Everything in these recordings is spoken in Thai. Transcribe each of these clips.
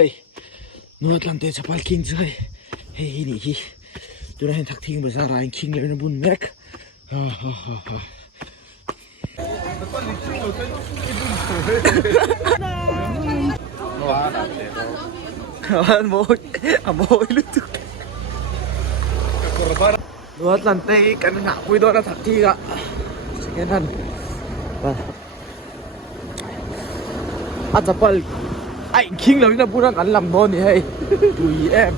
Hei, nu Atlante sa parking sai. Hei, hini hi. Du na hen tak ting ba sa rain king le na bun mek. Ha ha ha ha. Kawan mo, amo ilutuk. Nu Atlante kan na kuy do na tak ting ga. Sige nan. Ba. At sa pal ai king là nó buôn ăn làm ngon thì hay tùy em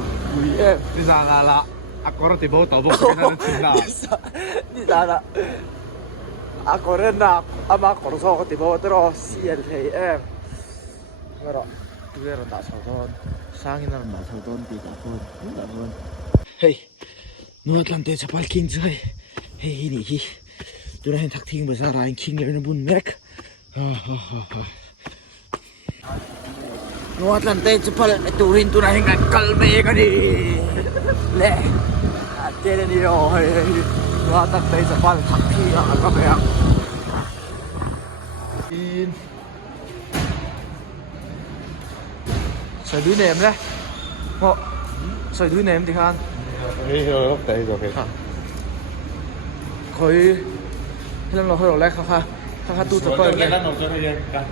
đi ra là akor thì bố tao bố cái nó chìm là đi ra là akor na ama akor so thì bố tao xiên thì em cái đó tôi là đã sầu don sang nó đã sầu don thì cả con rất là luôn hey nu Atlante sa parking sai hey hini hi tôi đang thắc thing bây giờ rain king le na bun mek ha ha ha ha Nu Atlante sa pal turin tu na hingan kalme ka di le atele ni ro Nu Atlante sa pal thakthi ka be in sai đuôi nệm đấy họ sai đuôi nệm thì khan cái rồi tay rồi cái khối làm nó hơi rồi khá khá tu sa pal cái nó cho nó yên cả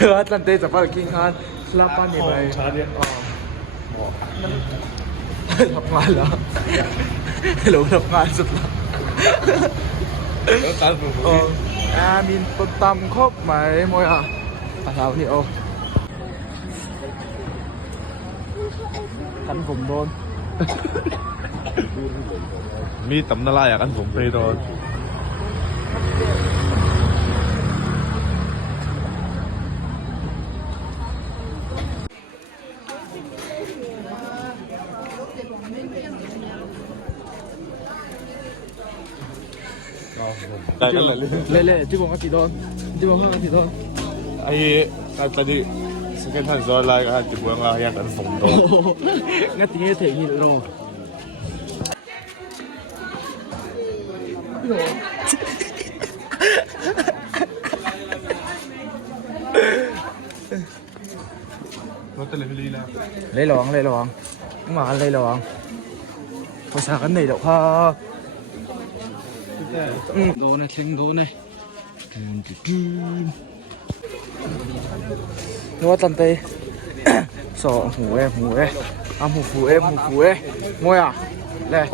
Nu Atlante sa pal king khan selapan ni bayทำงานแล้วหลงทำงานสุดแล้วมีต้นตำครบไหมมวยอ่ะตาเท้านี่โอ้กันผมโดนมีตำนาลายกันผมไปโดนเล่ที่บอกว่ากี่โดนที่บอกว่ากี่โดนไอ้ตอนนี้สเก็ตทันโซนไลน์กันจุดว่าเราอยากกันผมโดนงั้นทีนี้เถียงยี่โรรถเตลิฟลีนะเลยหลวงมาเลยหลวงภาษากันไหนดอกพ่อโดนนะทิ้งโดนนะนึกว่าตันเตะสอหูเอ้อาหูฟูเอ้มวยอ่ะเลย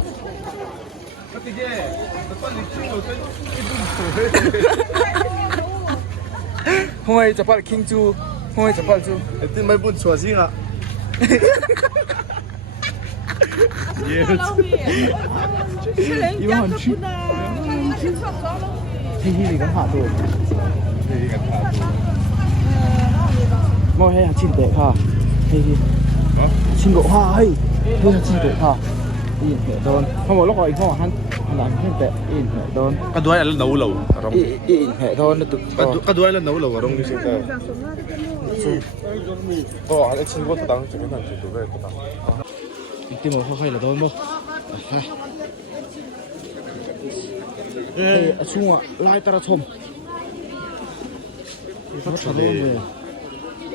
มวยจะปัดคิงจูมวยจะปัดจูไอ้ที่ไม่พูดชัวร์สิอ่ะเย้一万去嘿嘿你咁下到我喺下千地下嘿嘿千個下嘿喺下千地下อินเหโดนเขาบอกลูกอ่อยเขาหันหลังให้แต่อินเหโดนก็ด้วยแล้วหนูเหล่าอินเหโดนตุก็ด้วยแล้วหนูเหล่าตรงนี้สิแต่ก็ไอ้ชิ้นก็ตั้งจุดนั้นจุดด้วยก็ตั้งที่มันค่อยๆละโดนบ่ช่วงลายตระชมพัฒนาเลย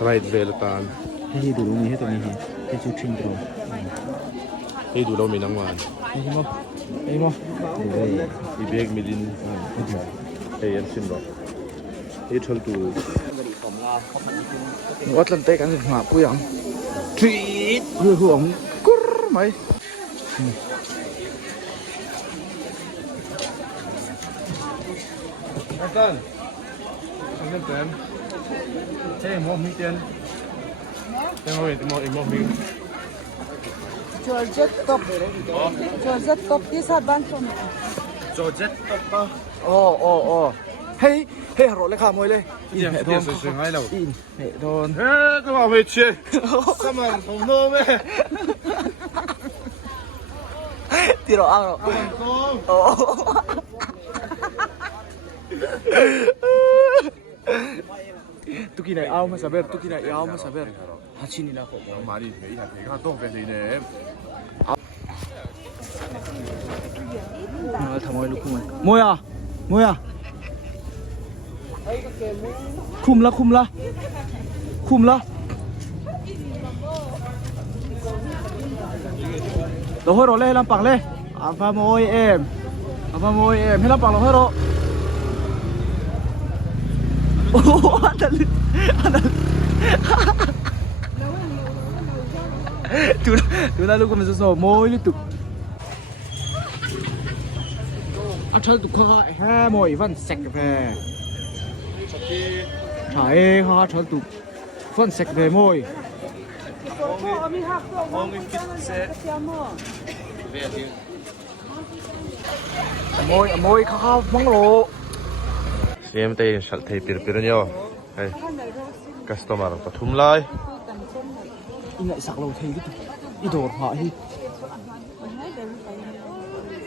ไรเดลตานให้ดูนี่ให้ตัวนี้ให้ชุดชิมตรงให้ดูเรามีน้ำหวานไอ้โมอีเบกมิลินไอ้ยันชิมหรอไอ้ชลตูวัดลันเตกันหาผู้ยังทีดเรือห่วงกุ๊รไหมอาจารย์ทำเต็มเฮ้ยมอมีเตียนเต็มเลยมอมีจอร์เจ็ตต็อกที่สัตว์บ้านชมจอร์เจ็ตต็อกป่ะโอ้เฮ้ยรถเลยค่ะมวยเลยอินเหโดนอินเหโดนเฮ้ยก็มาไม่เชื่อสมันผมโน้มเลยที่เราเอาโอ้ตุกินายเอามาสับเบอร์ตุกินายเอามาสับเบอร์ฮัชินีนะผมมาดิเฮ้ยหัดเฮ้ยข้าต้องเป็นดีเนี่ยทำไมลูกมวยอ่ะคุมละ lo hoi ro le lam pang le apa moi em he lam pang lo hoi ro ada tu na lu ko meso so moi lu tu a chal tu kha ha moi van sek ve chai ha chal tu van sek ve moi moi kha mong lo em tay sal thei pir nyo hey customer pathum lai in lại sạc lâu thầy cái đi đồ họ hi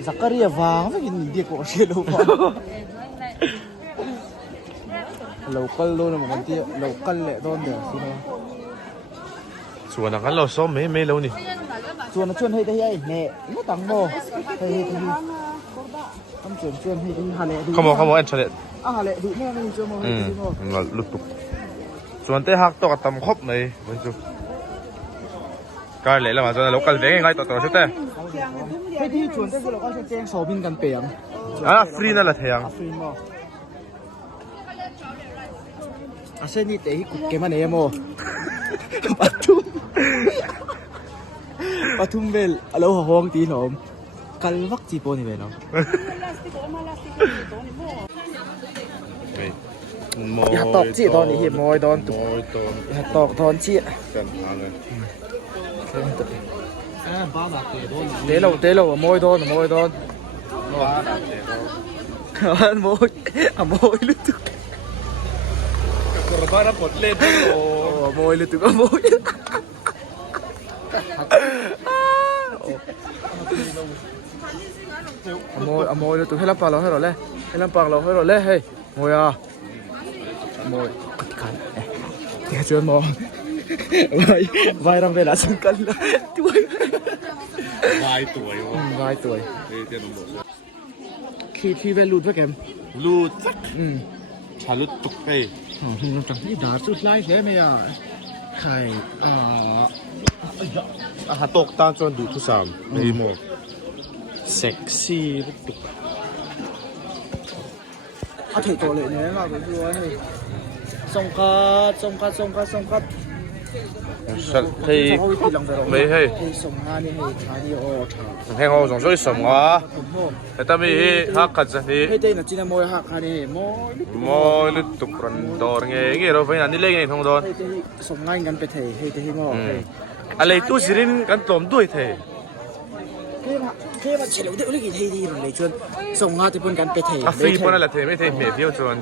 Zakaria vàng mấy cái đi của xe lâu vàng lâu cân luôn là một con tia lâu cân lệ đôn được xin đâu chùa nào hắn lo xóm mấy lâu nè chuồn nó chuồn hay đây ấy nè nó tăng bò hay hay không chuồn hay đi hà lệ đi không anh chale hà lệ đi nghe mình chuồn mà hay đi mà lụt tục chuồn tới hạc to cả tầm khóc này bây giờ cái lệ là mà chuồn lâu cân về ngay to chút thế hay đi chuồn tới cái lâu cân sẽ sầu bên gần bèn freeนั่นแหละเทียงfree mà sen ni te ku ke man emo pathum bel alo hong ti nom kal wak chi po ni ve no ya tok chi don ni hi moi don tu ya tok don chi กันเอาเลย te lo moi don moi moi lu tu Korban pot len moi lu tu moi moi lu tu helam pa lo he ro le hey moi à moi kan dia chuan mo vai ram ve la sang kan la tuai วายตัวอยู่ vai tuai เฮ้ยเจ้าหนุ่ม khi ve lut ve kem ลูดชาลุดตุกไป nó chẳng thấy đá chút lai thế mày à khai อาหารตกตามจนดูทุกสามไม่หมดเซ็กซี่ลุดตุก à thầy tổ lệ này là cái gì này song cát สัตว์ที่ไม่ให้ song ha này hay thà đi ô thà ให้เขาส่งช่วยส่งอ่ะแต่ถ้าไม่ฮักกันสักที hay đây là chỉ là mồi hạc ha này mồi มอยลุดตุกรันดอร์ไงเงี้ยเราไปนั่นนี่เล่นไงทงดอน hay đây song ngay gầnไปthầy hay đây mò hay อะไรตู้สิรินกันตอมด้วยเถอะ thế mà chỉ là cái cái thầy đi rồi chuyên song ha thì bên gầnไปthầy ฟรีพอนั่นแหละเถอะไม่เถอะเมียเที่ยวชวน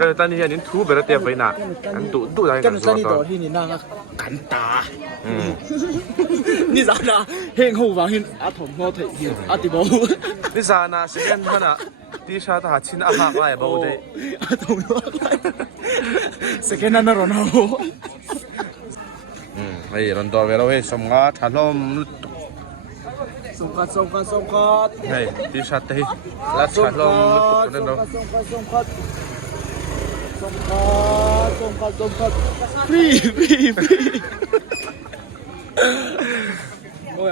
ก็ตอนนี้ยันทูเบรเตียไปน่ะกันตู้ได้กัน cái ส่วน này ต่อ tổ thì nhìn nàng cắn tàนี่咋啦เฮงหูว่าเห็นอาถมงอเถหิอาติบ่ นี่ซานาสิเอ็นมันอ่ะตีชาตาชินอาหารอะไรบ้างเด้ อาถมงอสแกนนั่นรอนะ ไอ้รันดอร์เวลาเว้ยสมงาถล่ม สงกัด ไอ้ตีชาเตะลัดถล่มนั่นเนาะ สงกัดฟรีโอ้ย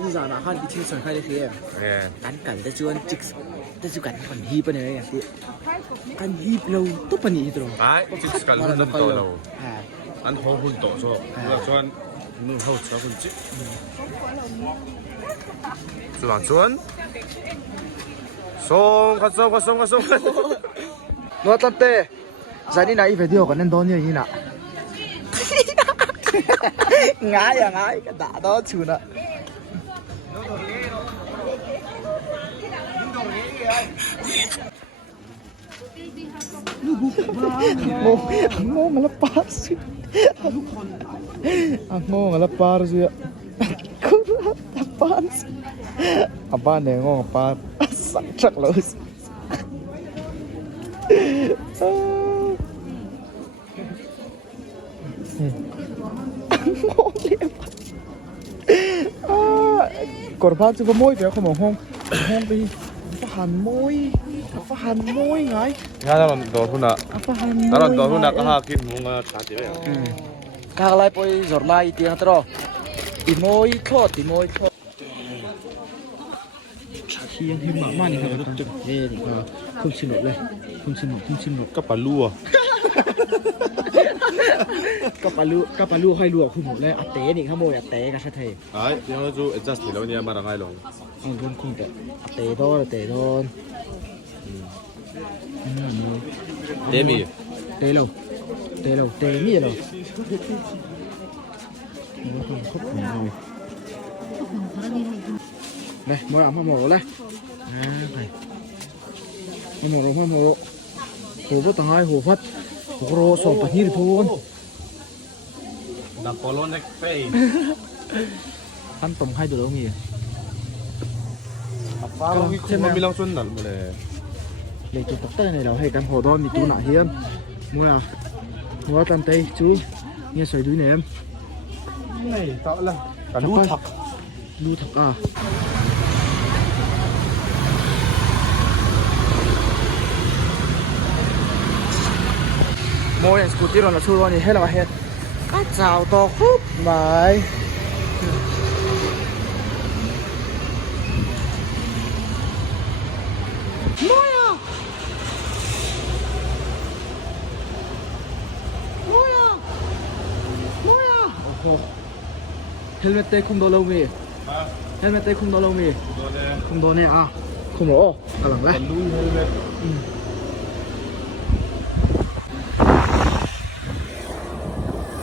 นี่咋นะฮันอีทีสังใครได้คือกันแต่ชวนจิกแต่ชวนกันคนฮีปเนี่ยอย่างที่กันฮีปเราตุ๊ปนี่ตรง ไอ้จิกกันหุ่นโตเราอันหัวหุ่นโตโซ่แล้วชวนนู่นเขาชอบหุ่นจิชวนส่งกันนัวตันเต้ใจนี่นะอีวิดีโอกันนั่นโดนอย่างนี้นะง่ายกันด่าโดนชูนะงงละปาร์สิงงละปาร์สิคุณละปาร์สิบ้านเนี่ยงงปาร์สักชักเลยkorban juga mooi ya kamu hong di apa han mooiไง งานเราโดนทุนอ่ะ apa han ตอนโดนทุนอ่ะก็หากินมุงอ่ะชาติเลย kagalay po zorlay iti na tro ติโมยทอดเที่ยงให้หมานี่ครับจุดนี่ก็คุ้มชินดเลยคุ้มชินด ก็ปลาลัว ก็ปลาลูให้ลวกคุ้มหมดเลยอัเตนี่ขโมยอัเตก็ใช่เท Ay, yo no ju adjust ni law niya marangay long. อันบนคุ้มแต่อัเตโดน Demi. เตโลเตนี่เหรอเลยมาเอามาหมอเลยไปมาหมอโหบ่ตายโหฟัดโหโรส่งไปนี่พูน Da polo nek pay. ขั้นต้มให้ดูแล้วมี Parang kung mamilang sunan mo le. เลยจุดตักเต้ในเราให้กันโหดอนมีตู้หนาเฮียนมัวหัวตันเตยจูเนี่ยสวยดูเนี่ย Nei, ta la. ลูถักโมยังสกูตตี้รอนชูรอนี่ให้เราเฮ็ดก็เจ้าต่อคุบไปเฮลเมตเต้คุมโดโลมีเฮลเมตเต้คุมโดโลมีคุมโดเนี่ยอ่ะคุมโลกำลังเลย Lu helmet.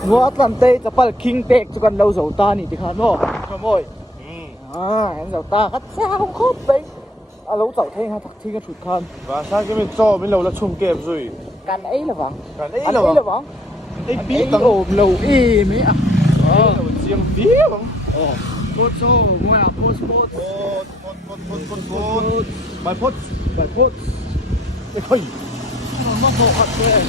วัวอัตแลนเต้จะปัลคิงเต็กจุกันเราเสาตานี่ติคานบ่ขโมยเห็นเสาตาคัดเช้าครบไปเราเสาเท่งฮะทักที่กันฉุดคัน Ba sa cái mình cho mình lâu là chung kẹp rồi. กันไอ้ละวัง Kan อั ấy น là นี้ละ bang. วัง Ai ปี bi ตัง tang. โอมเราอีไหมอ่ะ Chiang bi bang. โคตรโซ่มวยอ่ะโคตร Pot. Ba pot. แบบโคตร Oi. มันมาโหดเลย